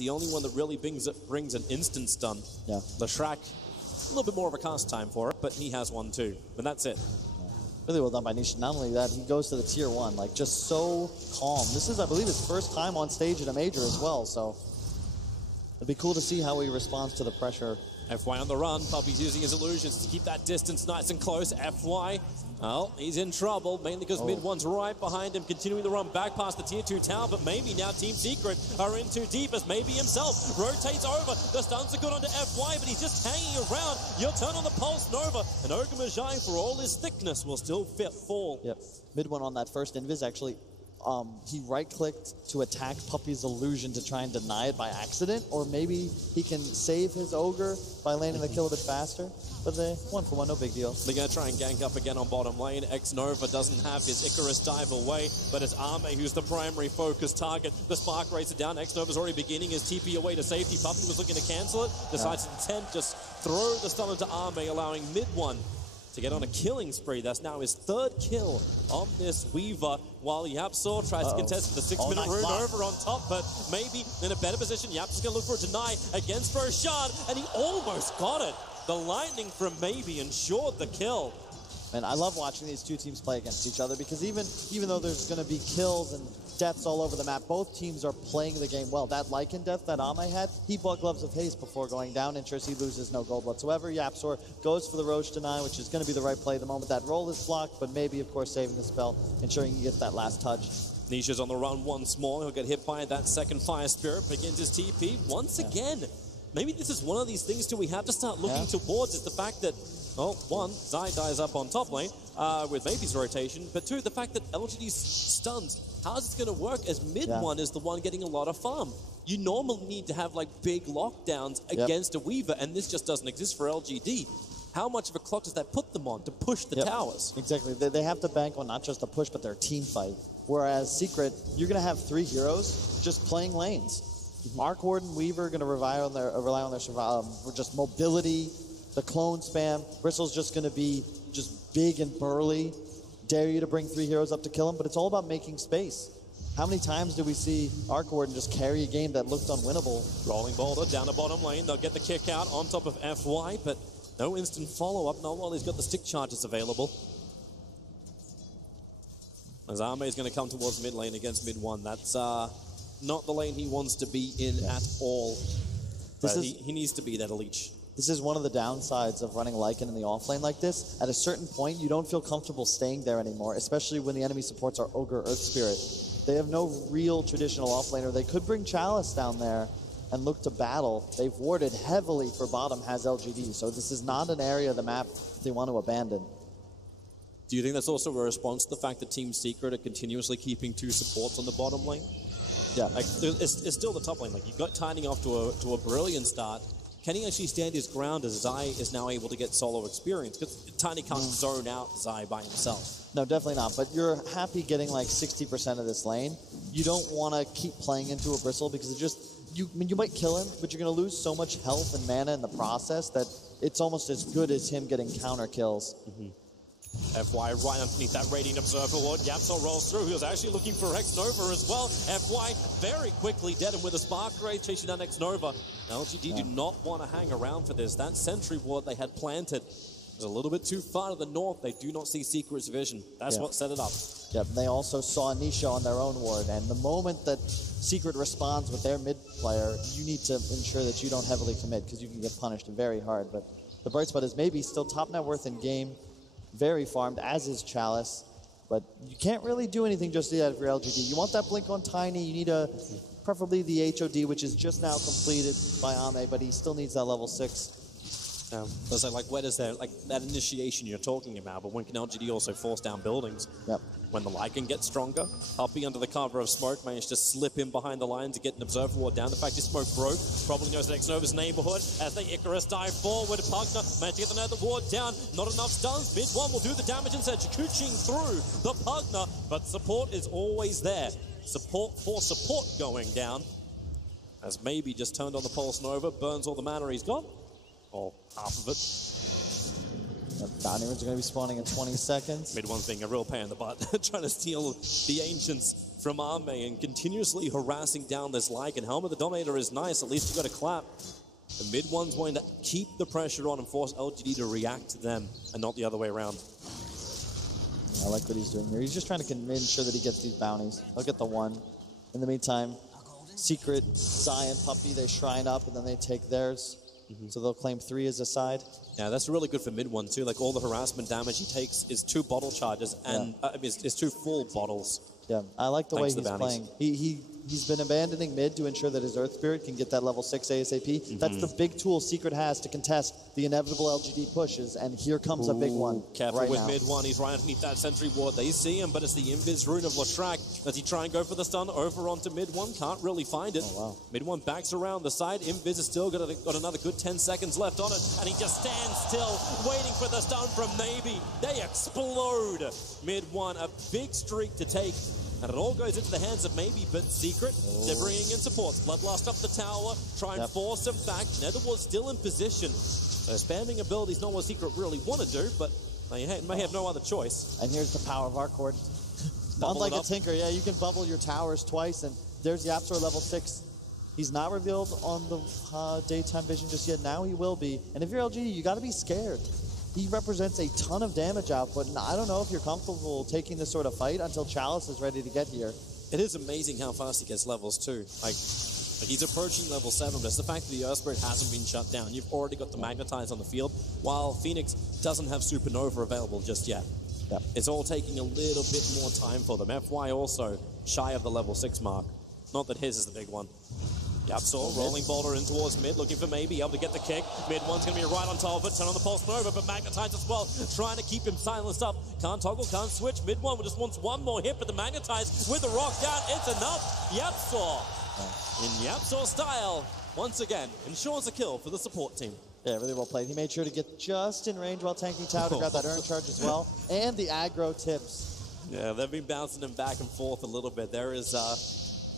the only one that really brings an instant stun. Yeah. The Shrek, a little bit more of a cast time for it, but he has one too. And that's it. Really well done by Nisha. Not only that, he goes to the tier 1, like just so calm. This is, I believe, his first time on stage at a major as well, so it'd be cool to see how he responds to the pressure. FY on the run. Puppy's using his illusions to keep that distance nice and close. FY, well, he's in trouble, mainly because mid one's right behind him, continuing the run back past the tier 2 tower, but maybe now Team Secret are in too deep as maybe himself rotates over. The stuns are good onto FY, but he's just hanging around. You'll turn on the Pulse Nova, and Ogre Magi, for all his thickness, will still fall. Yep. Mid one on that first invis, actually, he right-clicked to attack Puppy's illusion to try and deny it by accident, or maybe he can save his Ogre by landing the kill a bit faster. But they 1-for-1, no big deal. They're going to try and gank up again on bottom lane. X-Nova doesn't have his Icarus dive away, but it's Ame who's the primary focus target. The spark rates it down. X-Nova's already beginning his TP away to safety. Puppy was looking to cancel it. Decides to attempt, just throw the stun into Ame, allowing mid one to get on a killing spree. That's now his 3rd kill on this Weaver, while Yapsor tries to contest the 6-minute rune over on top, but maybe in a better position. Yapsor's going to look for a deny against Roshan, and he almost got it. The lightning from maybe ensured the kill. And I love watching these two teams play against each other, because even though there's going to be kills and deaths all over the map, both teams are playing the game well. That Lycan death that Ame had, he bought Gloves of Haste before going down. Ensures he loses no gold whatsoever. Yapsor goes for the Roche deny, which is going to be the right play the moment that roll is blocked, but maybe, of course, saving the spell, ensuring he gets that last touch. Nisha's on the run once more. He'll get hit by that second Fire Spirit. Begins his TP once again. Maybe this is one of these things too we have to start looking towards, is the fact that, well, one, Zai dies up on top lane with Maybe's rotation, but two, the fact that LGD's stuns. How is it going to work as mid one is the one getting a lot of farm? You normally need to have like big lockdowns against a Weaver, and this just doesn't exist for LGD. How much of a clock does that put them on to push the towers? Exactly. They have to bank on not just a push, but their team fight. Whereas Secret, you're going to have 3 heroes just playing lanes. Mark Warden, Weaver are going to rely on their just mobility, the clone spam. Bristle's just going to be just big and burly. Dare you to bring 3 heroes up to kill him, but it's all about making space. How many times do we see Arc Warden just carry a game that looked unwinnable? Rolling Boulder down the bottom lane. They'll get the kick out on top of FY, but no instant follow-up. Not while he's got the stick charges available. As Ame is going to come towards mid lane against mid one. That's not the lane he wants to be in at all. He needs to be that leech. This is one of the downsides of running Lycan in the offlane like this. At a certain point, you don't feel comfortable staying there anymore, especially when the enemy supports are Ogre Earth Spirit. They have no real traditional offlaner. They could bring Chalice down there and look to battle. They've warded heavily for bottom has LGD, so this is not an area of the map they want to abandon. Do you think that's also a response to the fact that Team Secret are continuously keeping 2 supports on the bottom lane? Yeah. Like, it's still the top lane. Like, you got Tiny off to a brilliant start. Can he actually stand his ground as Zai is now able to get solo experience? Because Tiny can't zone out Zai by himself. No, definitely not. But you're happy getting like 60% of this lane. You don't want to keep playing into a Bristle because it just, you might kill him, but you're going to lose so much health and mana in the process that it's almost as good as him getting counter kills. FY right underneath that Radiant Observer Ward. Yapsor rolls through. He was actually looking for X-Nova as well. FY very quickly dead, and with a Spark Ray chasing down X-Nova. LGD do not want to hang around for this. That Sentry Ward they had planted was a little bit too far to the north. They do not see Secret's vision. That's what set it up. Yep, they also saw Nisha on their own ward, and the moment that Secret responds with their mid player, you need to ensure that you don't heavily commit because you can get punished very hard. But the bright spot is maybe still top net worth in game. Very farmed, as is Chalice, but you can't really do anything just yet for LGD. You want that blink on Tiny, you need preferably the HOD, which is just now completed by Ame, but he still needs that level 6. So like, where does that initiation you're talking about, but when can LGD also force down buildings? Yep. When the Lycan gets stronger, Puppy under the cover of smoke managed to slip in behind the lines to get an Observer Ward down. The fact his smoke broke, probably knows that X-Nova's neighborhood as they Icarus dive forward. Pugna managed to get another ward down. Not enough stuns. Mid one will do the damage instead. Chikuching through the Pugna, but support is always there. Support for support going down. As maybe just turned on the Pulse Nova, burns all the mana he's got. Or half of it. Bounty runes are going to be spawning in 20 seconds. Mid one's being a real pain in the butt, trying to steal the Ancients from Arme and continuously harassing down this Lycan. Helmet the Dominator is nice, at least you got a clap. The mid one's going to keep the pressure on and force LGD to react to them and not the other way around. I like what he's doing here. He's just trying to ensure that he gets these bounties. He'll get the one. In the meantime, Secret, Zion, Puppey, they shrine up and then they take theirs. So they'll claim 3 as a side. Yeah, that's really good for mid one too. Like all the harassment damage he takes is 2 bottle charges and is 2 full bottles. Yeah, I like the way he's playing. He's been abandoning mid to ensure that his Earth Spirit can get that level 6 ASAP. That's the big tool Secret has to contest the inevitable LGD pushes, and here comes a big one. Careful with mid one, he's right underneath that sentry ward. They see him, but it's the Invis rune of Lashrak. Does he try and go for the stun over onto mid one? Can't really find it. Oh, wow. Mid one backs around the side. Invis has still got another good 10 seconds left on it, and he just stands still, waiting for the stun from Maybe. They explode. Mid one, a big streak to take. And it all goes into the hands of Maybe, but Secret, they're bringing in supports. Bloodlust up the tower, try and force him back. Netherward's still in position. Spamming abilities, not what Secret really want to do, but they may have no other choice. And here's the power of Arcord. Unlike a Tinker, yeah, you can bubble your towers twice, and there's Yapzor level 6. He's not revealed on the daytime vision just yet. Now he will be. And if you're LG, you got to be scared. He represents a ton of damage output, and I don't know if you're comfortable taking this sort of fight until Chalice is ready to get here. It is amazing how fast he gets levels too. Like he's approaching level 7, but it's the fact that the Earth Spirit hasn't been shut down. You've already got the Magnetize on the field, while Phoenix doesn't have Supernova available just yet. Yep. It's all taking a little bit more time for them. FY also shy of the level 6 mark. Not that his is the big one. Yapzor rolling boulder in towards mid, looking for Maybe, able to get the kick. Mid one's going to be right on top of it, turn on the Pulse Nova, but Magnetize as well, trying to keep him silenced up. Can't toggle, can't switch. Mid one just wants one more hit, but the Magnetize with the rock down, it's enough. Yapzor, in Yapzor style, once again, ensures a kill for the support team. Yeah, really well played. He made sure to get just in range while tanking tower to grab that Urn Charge as well, and the aggro tips. Yeah, they've been bouncing him back and forth a little bit. There is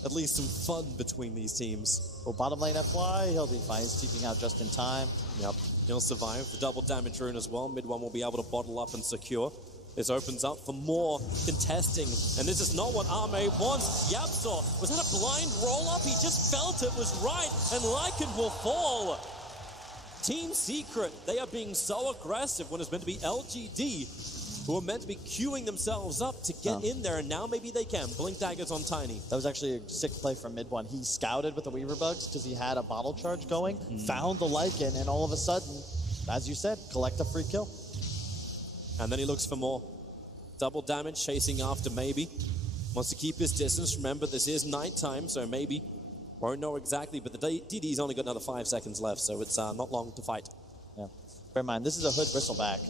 at least some fun between these teams. Well, bottom lane FY, he'll be fine. He's keeping out just in time. Yep, he'll survive. The double damage rune as well. Mid one will be able to bottle up and secure. This opens up for more contesting, and this is not what Arme wants. Yapzor, was that a blind roll-up? He just felt it was right, and Lycan will fall. Team Secret, they are being so aggressive when it's meant to be LGD, who are meant to be queuing themselves up to get in there, and now maybe they can. Blink daggers on Tiny. That was actually a sick play from mid one. He scouted with the Weaver Bugs because he had a bottle charge going, found the Lycan, and all of a sudden, as you said, collect a free kill. And then he looks for more. Double damage, chasing after Maybe. Wants to keep his distance. Remember, this is nighttime, so Maybe won't know exactly, but the DD's only got another 5 seconds left, so it's not long to fight. Yeah. Bear in mind, this is a Hood Bristleback.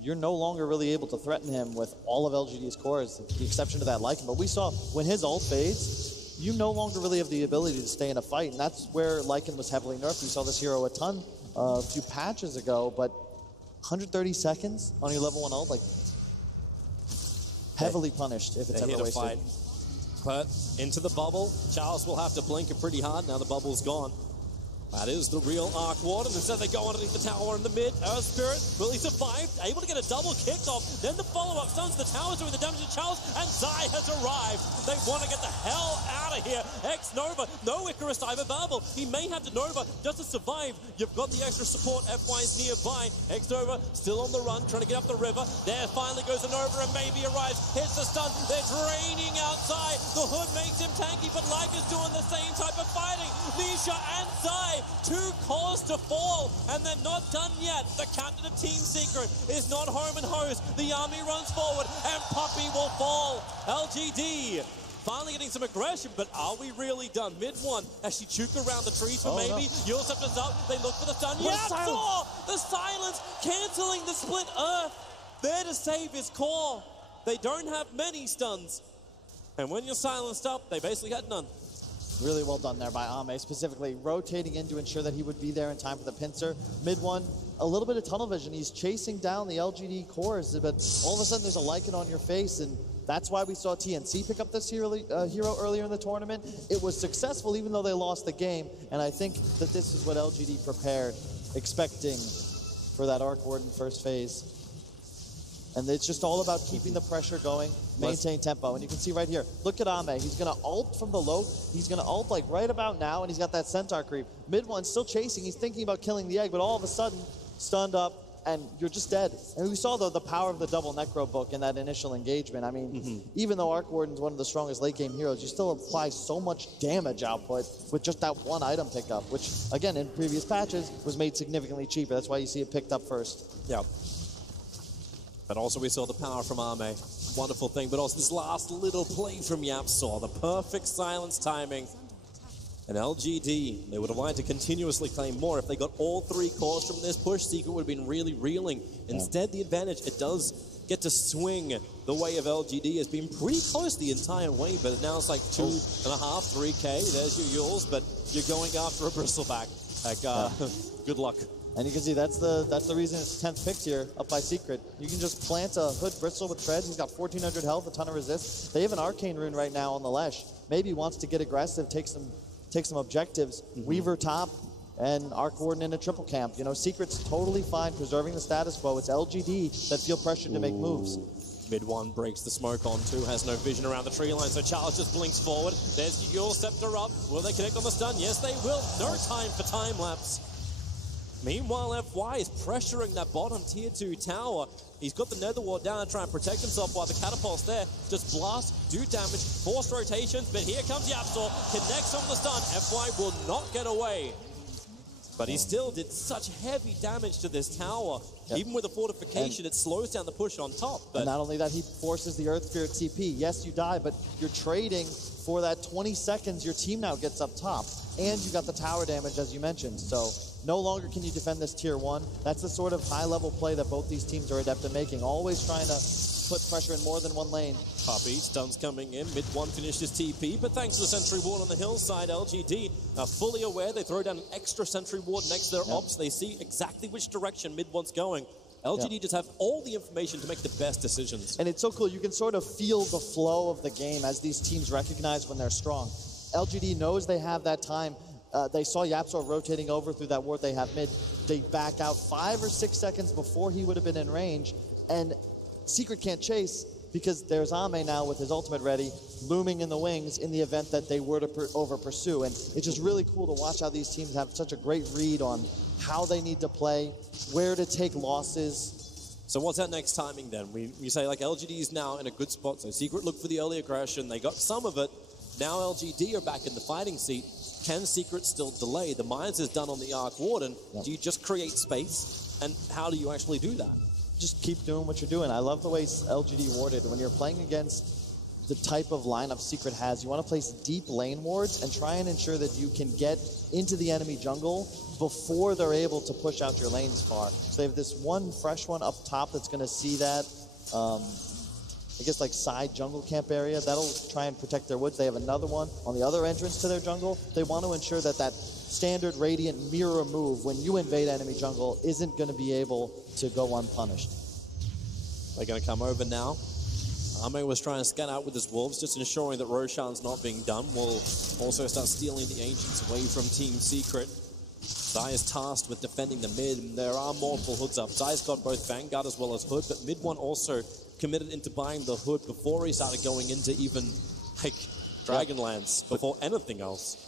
You're no longer really able to threaten him with all of LGD's cores, the exception to that Lycan. But we saw when his ult fades, you no longer really have the ability to stay in a fight, and that's where Lycan was heavily nerfed. We saw this hero a few patches ago, but 130 seconds on your level 1 ult, like heavily punished if it's ever wasted. Fight. Put into the bubble. Charles will have to blink it pretty hard now the bubble's gone. That is the real Arc Ward, and instead they go underneath the tower in the mid. Earth Spirit, will he survive? Able to get a double kicked off. Then the follow-up stuns the towers doing the damage to Charles, and Zai has arrived. They want to get the hell out of here. X-Nova, no Icarus dive available. He may have to Nova just to survive. You've got the extra support. FY's nearby. X-Nova still on the run, trying to get up the river. There finally goes the Nova, and Maybe arrives. Hits the stun. They're draining outside. The Hood makes him tanky, but Lyca's doing the same type of fighting. Nisha and Zai, 2 cores to fall, and they're not done yet. The captain of Team Secret is not home and host. The army runs forward, and Puppey will fall. LGD finally getting some aggression, but are we really done? Mid one actually chuked around the trees for Maybe. Yulsepter's up. They look for the stun. Yapzor! The silence, canceling the split Earth. There to save his core. They don't have many stuns, and when you're silenced up, they basically had none. Really well done there by Ame, specifically rotating in to ensure that he would be there in time for the pincer. Mid one, a little bit of tunnel vision. He's chasing down the LGD cores, but all of a sudden there's a Lycan on your face, and that's why we saw TNC pick up this hero earlier in the tournament. It was successful even though they lost the game, and I think that this is what LGD prepared, expecting for that Arc Warden first phase. And it's just all about keeping the pressure going, maintain tempo. And you can see right here, look at Ame. He's going to ult from the low. He's going to ult like right about now, and he's got that Centaur creep. Mid one still chasing. He's thinking about killing the egg, but all of a sudden, stunned up, and you're just dead. And we saw, though, the power of the double Necro book in that initial engagement. I mean, even though Arc Warden's one of the strongest late-game heroes, you still apply so much damage output with just that one item pickup, which, again, in previous patches, was made significantly cheaper. That's why you see it picked up first. Yeah. But also we saw the power from Ame. Wonderful thing. But also this last little play from YapzOr. The perfect silence timing. And LGD, they would have liked to continuously claim more. If they got all 3 cores from this push, Secret would have been really reeling. Instead, the advantage, it does get to swing the way of LGD. Has been pretty close the entire way, but now it's like 2.5, 3K. There's your Yules, but you're going after a bristleback. Like, good luck. And you can see that's the reason it's 10th picked here, up by Secret. You can just plant a Hood Bristle with Treads. He's got 1,400 health, a ton of resist. They have an Arcane Rune right now on the Lesh. Maybe wants to get aggressive, take some objectives. Weaver top and Arc Warden in a triple camp. You know, Secret's totally fine preserving the status quo. It's LGD that feel pressured to make moves. Mid one breaks the smoke on 2, has no vision around the tree line, so Charles just blinks forward. There's the Yule Scepter up. Will they connect on the stun? Yes, they will. No time for time lapse. Meanwhile, FY is pressuring that bottom tier 2 tower. He's got the Nether Ward down to try and protect himself while the catapult's there. Just blast, do damage, force rotations, but here comes YapzOr, connects on the stun. FY will not get away. But he still did such heavy damage to this tower. Even with the fortification, it slows down the push on top. But and not only that, he forces the Earth Spirit TP. Yes, you die, but you're trading for that 20 seconds your team now gets up top. And you got the tower damage, as you mentioned. So no longer can you defend this tier 1. That's the sort of high-level play that both these teams are adept at making. Always trying to put pressure in more than one lane. Puppy, stuns coming in. Mid one finished his TP, but thanks to the sentry ward on the hillside, LGD are fully aware. They throw down an extra sentry ward next to their ops. They see exactly which direction mid one's going. LGD just have all the information to make the best decisions. And it's so cool. You can sort of feel the flow of the game as these teams recognize when they're strong. LGD knows they have that time. They saw YapzOr rotating over through that ward they have mid. They back out 5 or 6 seconds before he would have been in range. And Secret can't chase because there's Ame now with his ultimate ready, looming in the wings in the event that they were to over-pursue. And it's just really cool to watch how these teams have such a great read on how they need to play, where to take losses. So what's that next timing then? We say like LGD is now in a good spot. So Secret looked for the early aggression. They got some of it. Now LGD are back in the fighting seat. Can Secret still delay? The Mines is done on the Arc Warden. Do you just create space? And how do you actually do that? Just keep doing what you're doing. I love the way LGD warded. When you're playing against the type of lineup Secret has, you want to place deep lane wards and try and ensure that you can get into the enemy jungle before they're able to push out your lanes far. So they have this one fresh one up top that's going to see that, I guess, like side jungle camp area. That'll try and protect their woods. They have another one on the other entrance to their jungle. They want to ensure that that standard Radiant mirror move when you invade enemy jungle isn't going to be able to go unpunished. They're going to come over now. Ame was trying to scan out with his wolves, just ensuring that Roshan's not being done. Will also start stealing the Ancients away from Team Secret. Zai is tasked with defending the mid. There are multiple hoods up. Zai's got both Vanguard as well as Hood, but mid one also committed into buying the Hood before he started going into even like Dragonlance, before anything else.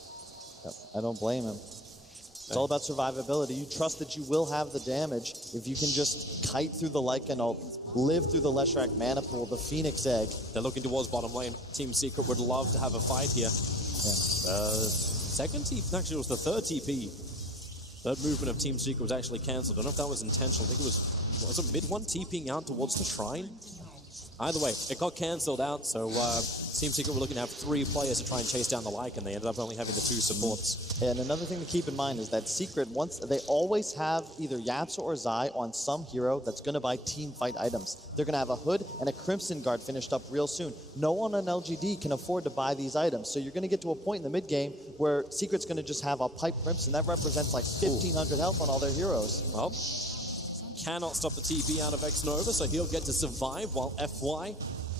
I don't blame him. It's all about survivability. You trust that you will have the damage if you can just kite through the Lycan ult, live through the Leshrac mana pool, the Phoenix Egg. They're looking towards bottom lane. Team Secret would love to have a fight here. Second TP, actually it was the third TP. Third movement of Team Secret was actually cancelled. I don't know if that was intentional. I think it was it mid one TPing out towards the shrine? Either way, it got cancelled out, so Team Secret were looking to have 3 players to try and chase down the Lycan. They ended up only having the 2 supports. And another thing to keep in mind is that Secret, once they always have either YapzOr or Zai on some hero that's going to buy team fight items. They're going to have a Hood and a Crimson Guard finished up real soon. No one on LGD can afford to buy these items, so you're going to get to a point in the mid-game where Secret's going to just have a Pipe Crimson. That represents like 1,500 health on all their heroes. Well, cannot stop the TP out of X-Nova, so he'll get to survive while FY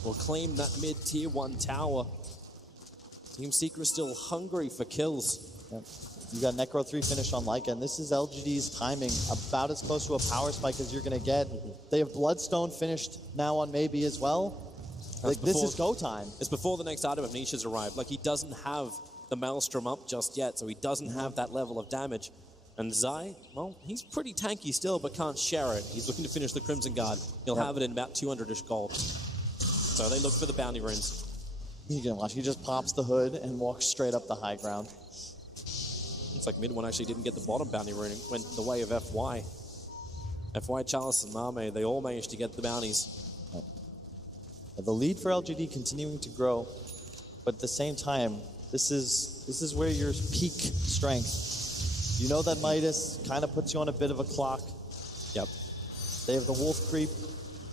will claim that mid-tier 1 tower. Team Secret still hungry for kills. You got Necro 3 finished on Leica, and this is LGD's timing about as close to a power spike as you're going to get. They have Bloodstone finished now on Maybe as well. Like, this is go time. It's before the next item of Nisha's arrived. Like, he doesn't have the Maelstrom up just yet, so he doesn't have that level of damage. And Zai, well, he's pretty tanky still, but can't share it. He's looking to finish the Crimson Guard. He'll have it in about 200-ish gold. So they look for the bounty runes. You can watch. He just pops the hood and walks straight up the high ground. It's like mid one actually didn't get the bottom bounty rune. It went the way of FY. FY, Chalice, and Mame, they all managed to get the bounties. The lead for LGD continuing to grow, but at the same time, this is where your peak strength. You know that Midas kind of puts you on a bit of a clock. Yep. They have the Wolf Creep.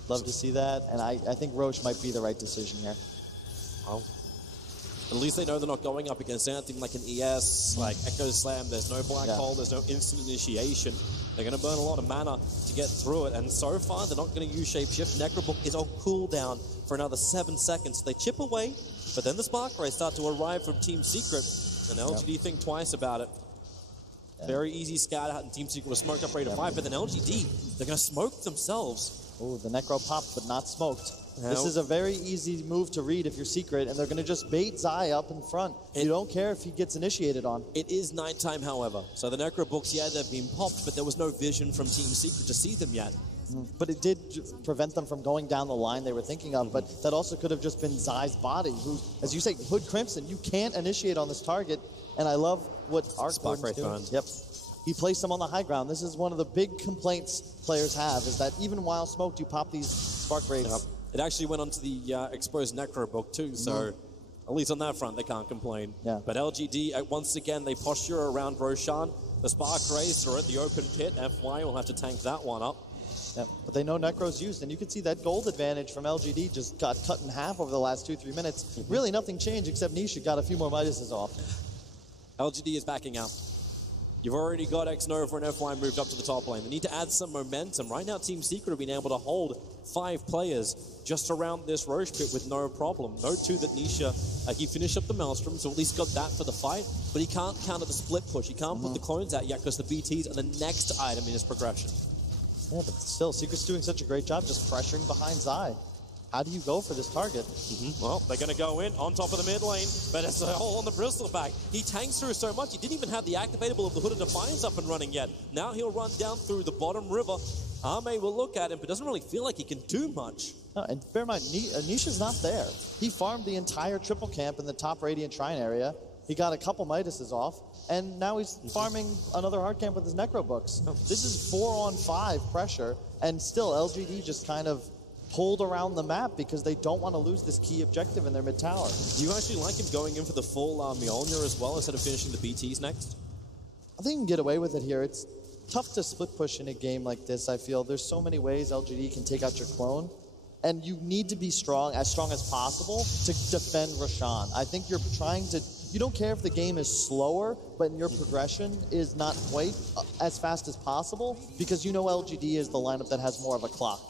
Love to see that, and I think Roche might be the right decision here. Well, at least they know they're not going up against anything like an ES, like Echo Slam. There's no Black Hole, there's no instant initiation. They're going to burn a lot of mana to get through it, and so far they're not going to use Shapeshift. Necrobook is on cooldown for another 7 seconds. They chip away, but then the Spark Rays start to arrive from Team Secret, and LGD think twice about it. Very easy scout out, and Team Secret was smoked up ready to fight, but then LGD, they're going to smoke themselves. Oh, the Necro popped, but not smoked. This is a very easy move to read if you're Secret, and they're going to just bait Zai up in front. You don't care if he gets initiated on. It is nighttime, however. So the Necro books, yeah, they've been popped, but there was no vision from Team Secret to see them yet. But it did prevent them from going down the line they were thinking of, but that also could have just been Zai's body, who, as you say, Hood Crimson, you can't initiate on this target, and I love what Arc is doing. Yep. He placed them on the high ground. This is one of the big complaints players have, is that even while smoked, you pop these Spark Rays. Yep. It actually went onto the exposed Necro book too, so at least on that front, they can't complain. Yeah. But LGD, once again, they posture around Roshan. The Spark Rays are at the open pit. FY will have to tank that one up. Yep. But they know Necro's used, and you can see that gold advantage from LGD just got cut in half over the last 2-3 minutes. Really nothing changed except Nisha got a few more Midases off. LGD is backing out. You've already got X-Nova and FY moved up to the top lane. They need to add some momentum. Right now, Team Secret have been able to hold 5 players just around this Roche pit with no problem. Note too that Nisha, he finished up the Maelstrom, so at least got that for the fight, but he can't counter the split push. He can't put the clones out yet because the BTs are the next item in his progression. Yeah, but still, Secret's doing such a great job just pressuring behind Zai. How do you go for this target? Well, they're going to go in on top of the mid lane, but it's all on the Bristol back. He tanks through so much, he didn't even have the activatable of the Hood of Defiance up and running yet. Now he'll run down through the bottom river. Ame will look at him, but doesn't really feel like he can do much. No, and bear in mind, Nisha's not there. He farmed the entire triple camp in the top Radiant Shrine area. He got a couple Midases off, and now he's farming another hard camp with his Necro books. This is 4-on-5 pressure, and still LGD just kind of pulled around the map because they don't want to lose this key objective in their mid tower. Do you actually like him going in for the full Mjolnir as well instead of finishing the BTs next? I think you can get away with it here. It's tough to split push in a game like this, I feel. There's so many ways LGD can take out your clone, and you need to be strong as possible to defend Roshan. I think you're trying to... You don't care if the game is slower, but your progression is not quite as fast as possible because you know LGD is the lineup that has more of a clock.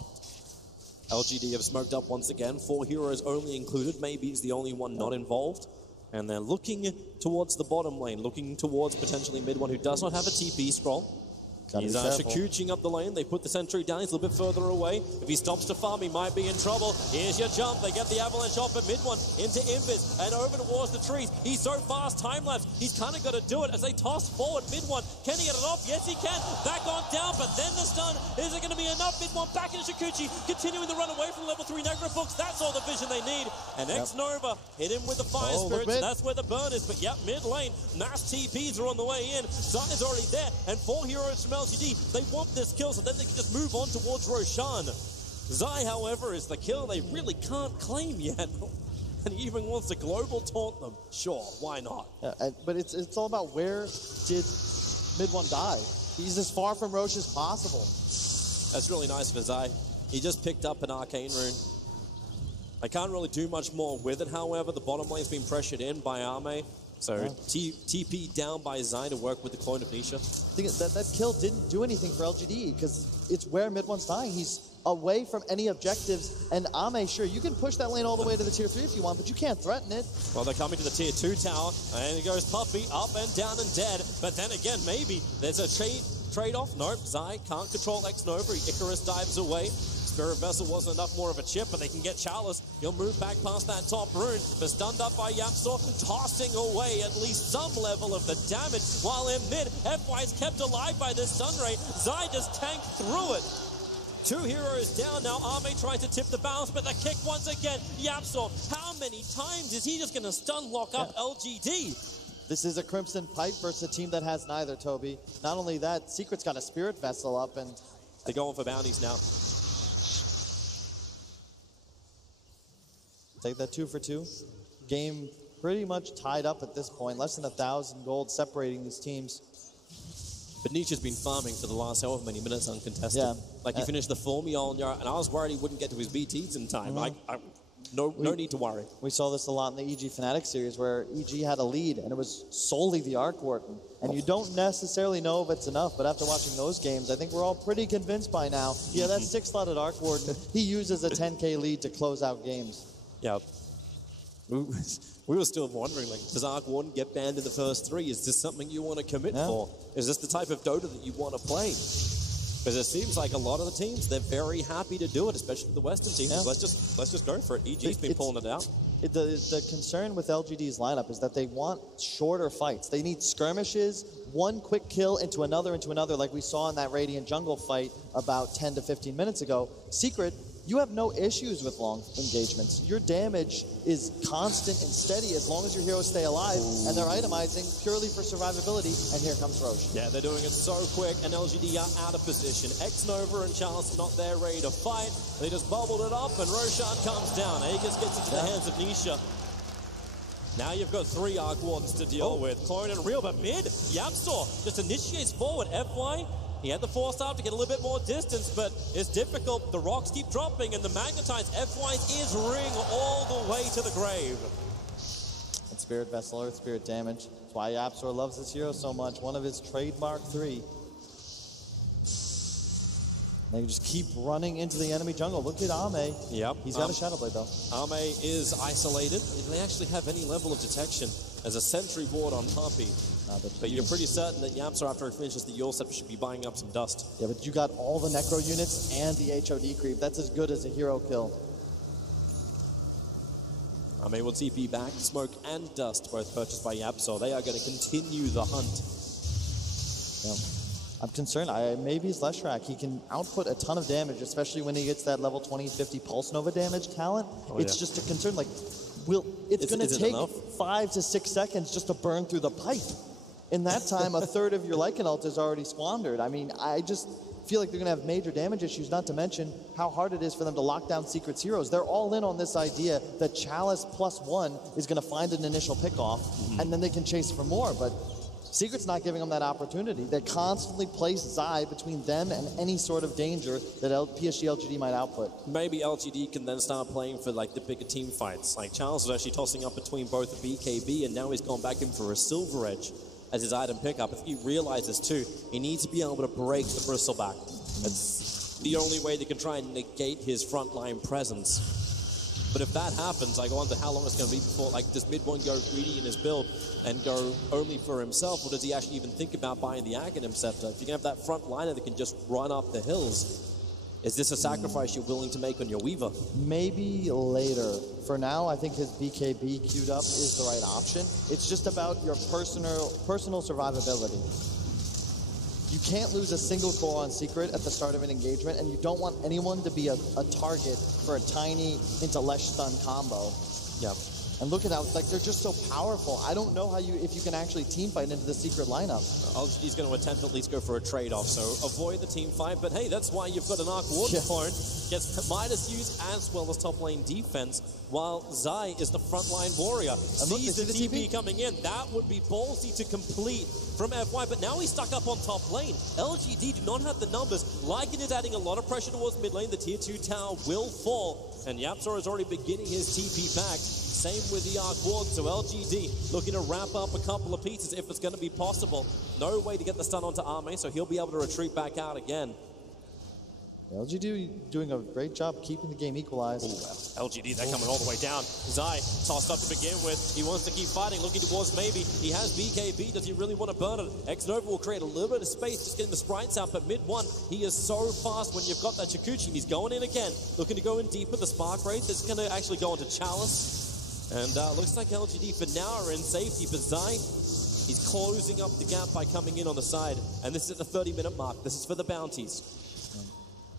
LGD have smoked up once again. 4 heroes only included. Maybe is the only one not involved. And they're looking towards the bottom lane, looking towards potentially mid one who does not have a TP scroll. He's Shakuching up the lane. They put the sentry down. He's a little bit further away. If he stops to farm, he might be in trouble. Here's your jump. They get the avalanche off at mid one into Invis and over towards the trees. He's so fast, time lapse. He's kind of got to do it as they toss forward mid one. Can he get it off? Yes, he can. Back on down, but then the stun. Is it going to be enough? Mid one back into Shakuchi, continuing the run away from level 3 Necro books. That's all the vision they need. And X-Nova hit him with the fire spirits. And that's where the burn is. But yep, mid lane, mass TPs are on the way in. Sun is already there, and 4 heroes from LGD. They want this kill, so then they can just move on towards Roshan. Zai, however, is the kill they really can't claim yet. And he even wants to global taunt them. Sure, why not? Yeah, but it's all about where did mid one die. He's as far from Roche as possible. That's really nice for Zai. He just picked up an arcane rune. I can't really do much more with it, however. The bottom lane's been pressured in by Ame. So TP down by Zai to work with the clone of Nisha. I think that kill didn't do anything for LGD because it's where mid one's dying. He's away from any objectives. And Ame, sure, you can push that lane all the way to the tier 3 if you want, but you can't threaten it. Well, they're coming to the tier 2 tower, and it goes Puppey up and down and dead. But then again, maybe there's a trade-off. Nope, Zai can't control X-Nova. Icarus dives away. Spirit Vessel wasn't enough more of a chip, but they can get Chalice. He'll move back past that top rune, but stunned up by Yapsor, tossing away at least some level of the damage. While in mid, FY is kept alive by this stun ray. Zai just tanked through it. 2 heroes down now. Ame tries to tip the balance, but the kick once again. Yapsor, how many times is he just going to stun lock up LGD? This is a Crimson Pipe versus a team that has neither, Toby. Not only that, Secret's got a Spirit Vessel up, and they're going for bounties now. Take that 2 for 2. Game pretty much tied up at this point. Less than 1,000 gold separating these teams. But Nietzsche's been farming for the last however many minutes uncontested. Yeah. Like, he finished the full Mjolnir, and I was worried he wouldn't get to his BTs in time. No need to worry. We saw this a lot in the EG Fnatic series, where EG had a lead, and it was solely the Arc Warden. And you don't necessarily know if it's enough, but after watching those games, I think we're all pretty convinced by now. Yeah, that 6-slotted Arc Warden, he uses a 10k lead to close out games. Yeah. We were still wondering, like, does Arc Warden get banned in the first 3? Is this something you want to commit for? Is this the type of Dota that you want to play? Because it seems like a lot of the teams, they're very happy to do it, especially the Western teams. Yeah. Let's just go for it. EG's been pulling it out. The concern with LGD's lineup is that they want shorter fights. They need skirmishes, one quick kill into another, like we saw in that Radiant Jungle fight about 10 to 15 minutes ago. Secret, you have no issues with long engagements. Your damage is constant and steady as long as your heroes stay alive, and they're itemizing purely for survivability, and here comes Roche. Yeah, they're doing it so quick, and LGD are out of position. X-Nova and Charles are not there ready to fight. They just bubbled it up, and Roshan comes down. Aegis gets into the hands of Nisha. Now you've got 3 Arc Wardens to deal with. Clone and Real, but mid, Yapsor just initiates forward. FY, he had the force up to get a little bit more distance, but it's difficult. The rocks keep dropping, and the Magnetize FY's ears ring all the way to the grave. And Spirit Vessel, Earth Spirit damage. That's why Yapsor loves this hero so much. One of his trademark 3. They just keep running into the enemy jungle. Look at Ame. Yep. He's got a Shadow Blade, though. Ame is isolated. Do they actually have any level of detection? As a sentry ward on Puppey. But you're pretty certain that Yapsor, after he finishes the Yule Scepter, should be buying up some dust. Yeah, but you got all the Necro units and the HOD creep. That's as good as a hero kill. Ame will TP back. Smoke and dust, both purchased by Yapsor. They are going to continue the hunt. Yeah. I'm concerned. Maybe he's Leshrac. He can output a ton of damage, especially when he gets that level 20-50 Pulse Nova damage talent. It's just a concern. Like, it's going to take 5 to 6 seconds just to burn through the pipe. In that time, a third of your Lycan ult is already squandered. I mean, I just feel like they're going to have major damage issues, not to mention how hard it is for them to lock down Secret's heroes. They're all in on this idea that Chalice +1 is going to find an initial pickoff, and then they can chase for more. But Secret's not giving them that opportunity. They constantly place Zai between them and any sort of danger that PSG LGD might output. Maybe LGD can then start playing for like the bigger team fights. Like Charles was actually tossing up between both the BKB, and now he's gone back in for a Silver Edge as his item pickup. If he realizes too, he needs to be able to break the Bristleback. That's the only way they can try and negate his frontline presence. But if that happens, I wonder how long it's going to be before, like, does Mid one go greedy in his build and go only for himself, or does he actually even think about buying the Aghanim Scepter? If you can have that front liner that can just run up the hills, is this a sacrifice you're willing to make on your Weaver? Maybe later. For now, I think his BKB queued up is the right option. It's just about your personal survivability. You can't lose a single core on Secret at the start of an engagement, and you don't want anyone to be a target for a tiny into Lesh stun combo. Yeah. And look at how, like, they're just so powerful. I don't know if you can actually team fight into the Secret lineup. He's going to attempt to at least go for a trade-off, so avoid the team fight. But hey, that's why you've got an Arc Warden clone. Gets Midas use as well as top lane defense, while Zai is the frontline warrior. Sees the TP coming in. That would be ballsy to complete from FY, but now he's stuck up on top lane. LGD do not have the numbers. Lycan is adding a lot of pressure towards mid lane. The tier 2 tower will fall, and Yapsor is already beginning his TP back. Same with the Arc Ward, so LGD looking to wrap up a couple of pieces if it's going to be possible. No way to get the stun onto Ame, so he'll be able to retreat back out again. LGD doing a great job keeping the game equalized. Ooh, LGD, they're coming all the way down. Zai tossed up to begin with. He wants to keep fighting, looking towards maybe. He has BKB. Does he really want to burn it? X-Nova will create a little bit of space, just getting the sprites out, but mid-1, he is so fast when you've got that Chikuchi. He's going in again, looking to go in deeper. The Spark Wraith is going to actually go into Chalice. And looks like LGD for now are in safety, but Zai, he's closing up the gap by coming in on the side. And this is at the 30-minute mark. This is for the bounties.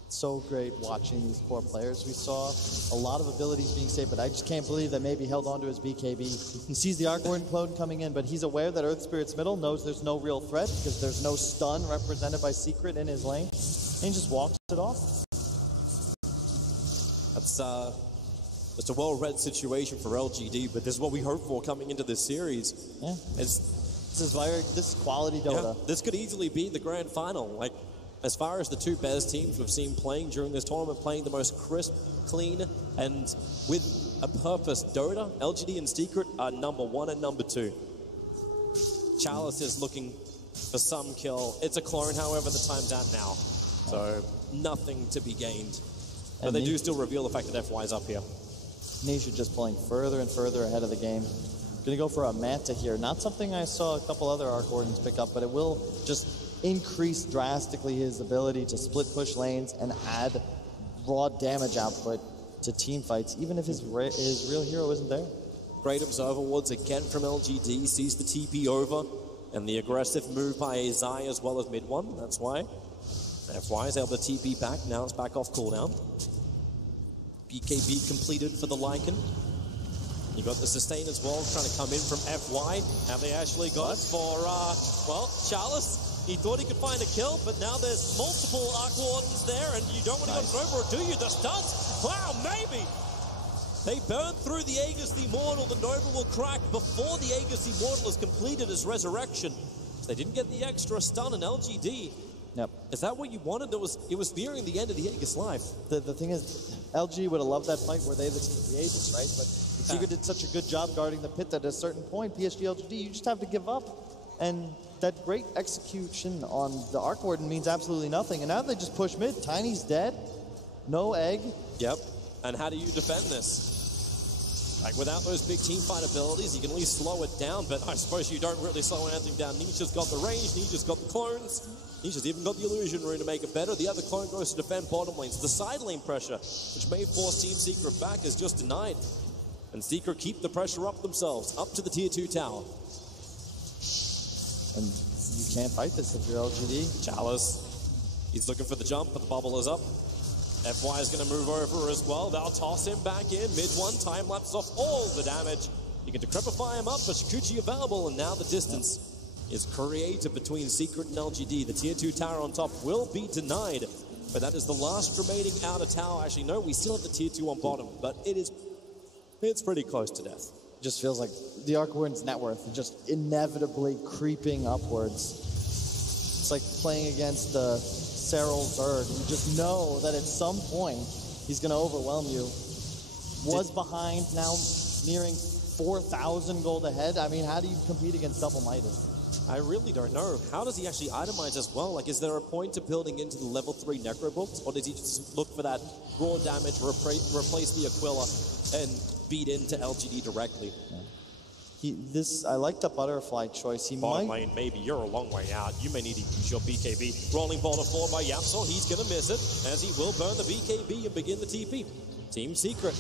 So great watching these poor players. We saw a lot of abilities being saved, but I just can't believe that maybe held on to his BKB. He sees the Arc Warden clone coming in, but he's aware that Earth Spirit's middle, knows there's no real threat because there's no stun represented by Secret in his lane, and he just walks it off. That's just a well-read situation for LGD, but this is what we hope for coming into this series. Yeah. This is quality Dota. Yeah, this could easily be the grand final. Like, as far as the two best teams we've seen playing during this tournament, playing the most crisp, clean, and with a purpose Dota, LGD and Secret are #1 and #2. Chalice is looking for some kill. It's a clone, however, the time's out now. So nothing to be gained. But they do still reveal the fact that FY's up here. Nisha just pulling further and further ahead of the game. Gonna go for a Manta here. Not something I saw a couple other Arc Wardens pick up, but it will just increase drastically his ability to split push lanes and add raw damage output to team fights, even if his real hero isn't there. Great observer wards again from LGD, sees the TP over, and the aggressive move by Zai as well as mid-1. That's why FY is able to TP back. Now it's back off cooldown. BKB completed for the Lycan. You got the sustain as well, trying to come in from FY. Have they actually got for, well, Chalice? He thought he could find a kill, but now there's multiple Arc Wardens there, and you don't want to go Nova, or do you? The stuns? Wow, maybe! They burn through the Aegis the Immortal. The Nova will crack before the Aegis the Immortal has completed his resurrection. So they didn't get the extra stun in LGD. Yep. Is that what you wanted? It was nearing the end of the Aegis life. The thing is, LG would have loved that fight where they the Aegis, right? But Secret did such a good job guarding the pit that at a certain point, PSG LGD, you just have to give up. And that great execution on the Arc Warden means absolutely nothing. And now they just push mid. Tiny's dead. No egg. Yep. And how do you defend this? Like, without those big team fight abilities, you can at least slow it down, but I suppose you don't really slow anything down. Nisha's got the range, Nisha's got the clones, Nisha's even got the illusion rune to make it better. The other clone goes to defend bottom lanes. The side lane pressure, which may force Team Secret back, is just denied. And Secret keep the pressure up themselves, up to the tier 2 tower. And you can't fight this if you're LGD. Chalice, he's looking for the jump, but the bubble is up. FY is going to move over as well. They'll toss him back in. Mid-1, time lapse off all the damage. You can decrepify him up, but Chikuchi available, and now the distance is created between Secret and LGD. The tier 2 tower on top will be denied, but that is the last remaining outer tower. Actually, no, we still have the tier 2 on bottom, but it's pretty close to death. Just feels like the Arc Warden's net worth is just inevitably creeping upwards. It's like playing against the Serral Zerg. You just know that at some point he's going to overwhelm you. Was behind, now nearing 4,000 gold ahead. I mean, how do you compete against Double Mighted? I really don't know. How does he actually itemize as well? Like, is there a point to building into the level 3 Necro books, or does he just look for that raw damage, replace the Aquila, and beat into LGD directly? I like the Butterfly choice. Bottom lane, maybe. You're a long way out. You may need to use your BKB. Rolling ball to 4 by Yapsol. He's going to miss it, as he will burn the BKB and begin the TP. Team Secret,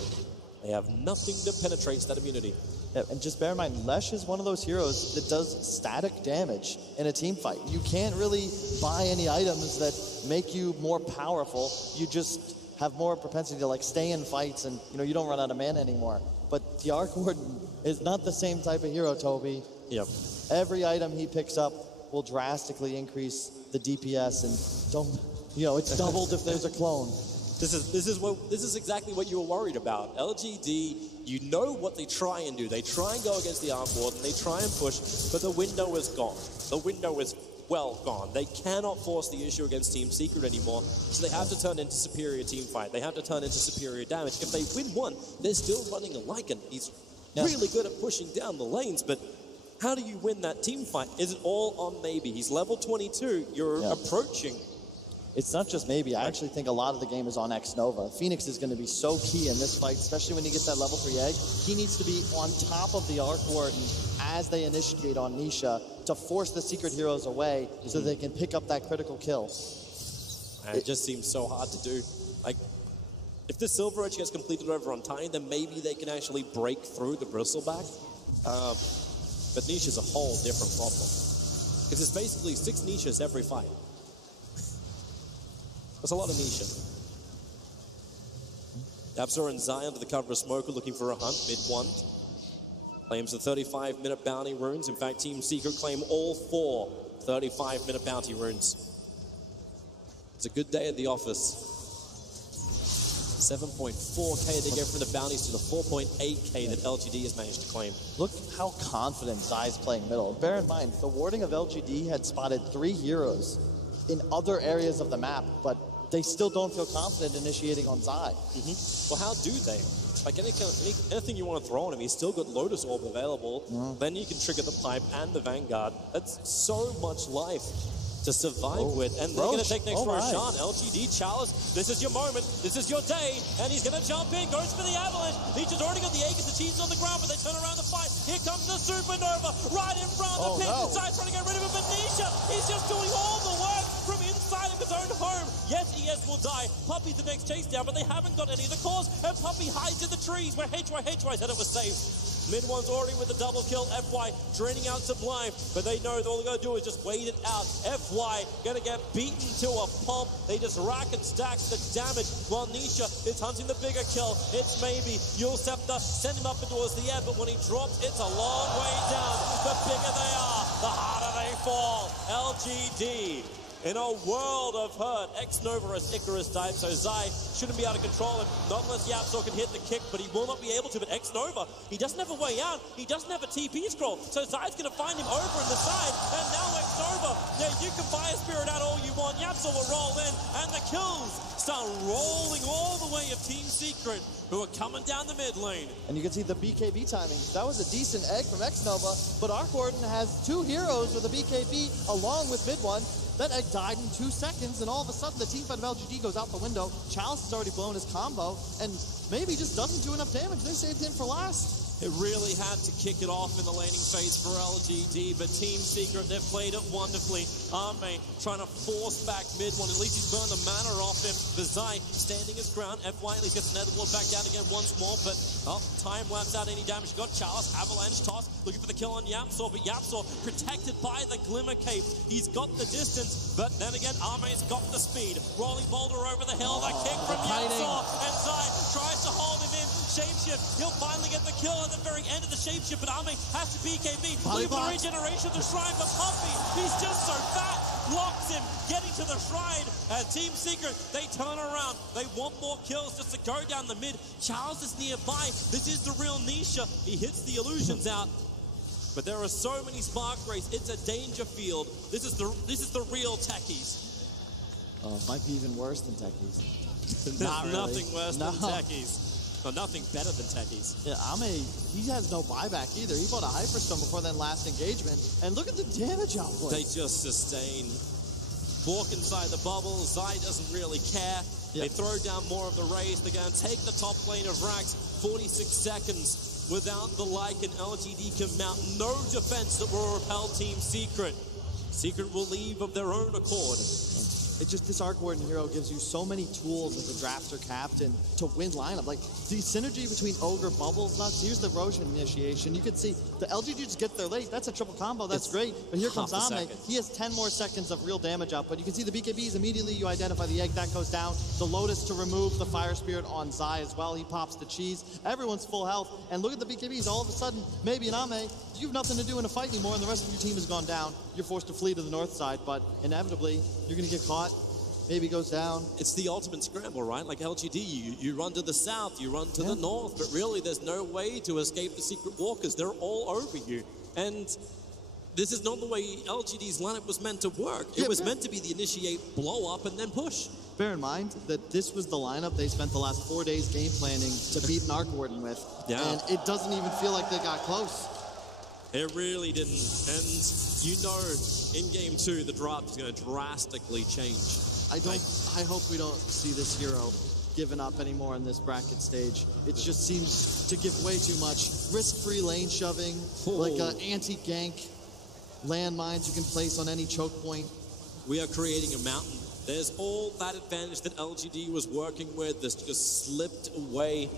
they have nothing to penetrate that immunity. Yeah, and just bear in mind, Lesh is one of those heroes that does static damage in a team fight. You can't really buy any items that make you more powerful. You just have more propensity to like stay in fights, and you don't run out of mana anymore. But the Arc Warden is not the same type of hero, Toby. Yep. Every item he picks up will drastically increase the DPS, and it's doubled if there's a clone. This is exactly what you were worried about. LGD, you know what they try and do. They try and go against the Arc Warden, they try and push, but the window is gone. The window is well gone. They cannot force the issue against Team Secret anymore, so they have to turn into superior team fight. They have to turn into superior damage. If they win one, they're still running a Lycan. He's really good at pushing down the lanes, but how do you win that team fight? Is it all on maybe? He's level 22. You're approaching It's not just maybe. I actually think a lot of the game is on X-Nova. Phoenix is going to be so key in this fight, especially when he gets that level 3 egg. He needs to be on top of the Arc Warden as they initiate on Nisha to force the secret heroes away so they can pick up that critical kill. It just seems so hard to do. Like, if the Silver Edge gets completed over on Tiny, then maybe they can actually break through the Bristleback. But Nisha's a whole different problem. Because it's basically 6 Nishas every fight. That's a lot of Nisha. Yabzor and Zai under the cover of Smoker looking for a hunt, mid-1. Claims the 35-minute bounty runes. In fact, Team Secret claim all 4 35-minute bounty runes. It's a good day at the office. 7.4k they get from the bounties to the 4.8k that LGD has managed to claim. Look how confident Zai's playing middle. Bear in mind, the warding of LGD had spotted 3 heroes in other areas of the map, but they still don't feel confident initiating on Zai. Well, how do they? Like anything you want to throw on him, he's still got Lotus Orb available. Then you can trigger the Pipe and the Vanguard. That's so much life to survive with. And they're going to take next Roshan. LGD, Chalice, this is your moment. This is your day. And he's going to jump in, goes for the Avalanche. Nietzsche's already got the Aegis, the cheese on the ground, but they turn around the fight. Here comes the Supernova right in front of the pit. Zai's trying to get rid of him, but Nisha, he's just doing all the work from inside of his own home. Yes, ES will die. Puppy's the next chase down, but they haven't got any of the cores. And Puppy hides in the trees where HY said it was safe. Mid-1's already with the double kill. FY draining out Sublime, but they know all they got to do is just wait it out. FY gonna get beaten to a pulp. They just rack and stack the damage while Nisha is hunting the bigger kill. It's maybe Yule Scepter, send him up towards the air, but when he drops, it's a long way down. The bigger they are, the harder they fall. LGD. In a world of hurt, X-Nova as Icarus dive, so Zai shouldn't be able to control him, not unless Yapzor can hit the kick, but he will not be able to. But X-Nova, he doesn't have a way out, he doesn't have a TP scroll, so Zai's going to find him over in the side, and now X-Nova, yeah, you can Fire Spirit out all you want, Yapzor will roll in, and the kills start rolling all the way of Team Secret, who are coming down the mid lane. And you can see the BKB timing. That was a decent egg from X-Nova, but Arc Warden has 2 heroes with a BKB along with mid-1. That egg died in 2 seconds, and all of a sudden the teamfight of LGD goes out the window. Chalice has already blown his combo, and maybe just doesn't do enough damage. They saved him for last. It really had to kick it off in the laning phase for LGD, but Team Secret, they've played it wonderfully. Arme trying to force back mid-1. At least he's burned the mana off him. Zai standing his ground. FY at least gets Netherworld back down again once more, but time lapse out any damage. Got Chalice, Avalanche toss, looking for the kill on Yapzor, but Yapzor protected by the Glimmer Cape. He's got the distance, but then again, Arme's got the speed. Rolling boulder over the hill, the kick from Yapzor, and Zai tries to hold him in. Shapeshift, he'll finally get the kill at the very end of the Shapeshift, but Arme has to BKB. Looking for the regeneration of the Shrine, but Puppy, he's just so fat, blocks him, getting to the Shrine. And Team Secret, they turn around. They want more kills just to go down the mid. Charles is nearby. This is the real Nisha. He hits the illusions out. But there are so many Spark Rays. It's a danger field. This is the real techies. Oh, it might be even worse than techies. Not really. Nothing worse than techies. No, nothing better than techies. Yeah, Ame, he has no buyback either. He bought a Hyperstone before that last engagement. And look at the damage output. They just sustain. Walk inside the bubble. Zai doesn't really care. Yep. They throw down more of the Rays. They're going to take the top lane of Rax. 46 seconds without the Lycan. LGD can mount no defense that will repel Team Secret. Secret will leave of their own accord. It's just this Arc Warden hero gives you so many tools as a drafter captain to win lineup. Like the synergy between Ogre, Bubbles, Nuts. Here's the Roshan initiation. You can see the LGD just get there late. That's a triple combo. That's great. But here comes Ame. He has 10 more seconds of real damage output. You can see the BKBs immediately. You identify the egg that goes down. The Lotus to remove the Fire Spirit on Zai as well. He pops the cheese. Everyone's full health. And look at the BKBs. All of a sudden, maybe an Ame, you have nothing to do in a fight anymore, and the rest of your team has gone down. You're forced to flee to the north side, but inevitably, you're going to get caught. Maybe goes down. It's the ultimate scramble, right? Like LGD, you run to the south, you run to the north, but really there's no way to escape the Secret Walkers. They're all over you. And this is not the way LGD's lineup was meant to work. It was meant to be the initiate, blow up, and then push. Bear in mind that this was the lineup they spent the last 4 days game planning to beat an Arc Warden with. And it doesn't even feel like they got close. It really didn't. And you know, in game 2, the draft is going to drastically change. I hope we don't see this hero given up anymore in this bracket stage. It just seems to give way too much. Risk-free lane shoving, like an anti-gank landmines you can place on any choke point. We are creating a mountain. There's all that advantage that LGD was working with that's just slipped away.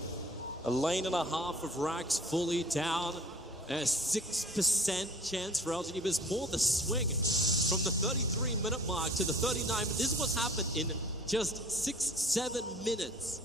A lane and a half of racks fully down. A 6% chance for LGD, but it's more the swing from the 33-minute mark to the 39. This is what's happened in just 6-7 minutes.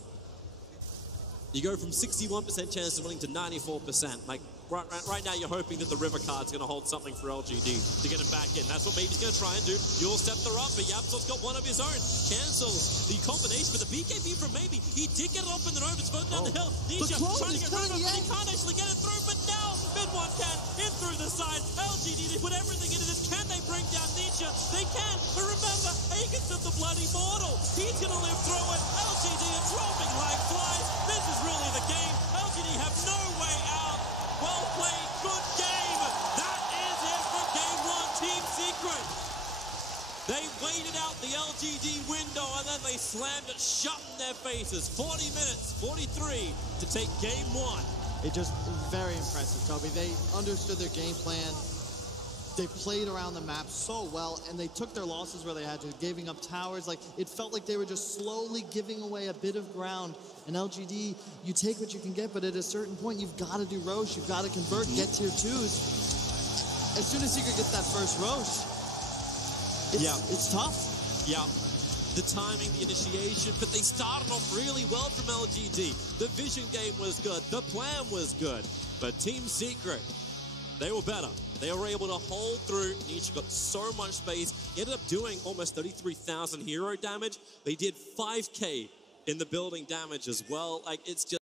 You go from 61% chance of winning to 94%. Like, right now, you're hoping that the river card's going to hold something for LGD to get him back in. That's what Maybe's going to try and do. You'll step the up, but Yapsol's got one of his own. Cancels the combination, but the BKB from Maybe, he did get it up in the road. It's both down the hill. Nisha trying to get rid of it, but he can't actually get it through. But now, mid-one can, in through the side. LGD, they put everything into this. Can they bring down Nisha? They can, but remember, Aikens is the bloody mortal. He's going to live through it. LGD are dropping like flies. This is really the game. LGD have no way out. Well played, good game. That is it for game 1, Team Secret. They waited out the LGD window and then they slammed it shut in their faces. 40 minutes, 43 to take game 1. It just very impressive, Toby. They understood their game plan. They played around the map so well, and they took their losses where they had to, giving up towers. Like, it felt like they were just slowly giving away a bit of ground. And LGD, you take what you can get, but at a certain point, you've got to do Roche. You've got to convert, get tier 2s. As soon as Secret gets that first Roche, it's tough. Yeah. The timing, the initiation, but they started off really well from LGD. The vision game was good. The plan was good. But Team Secret, they were better. They were able to hold through. Nisha got so much space. Ended up doing almost 33,000 hero damage. They did 5K in the building damage as well. Like, it's just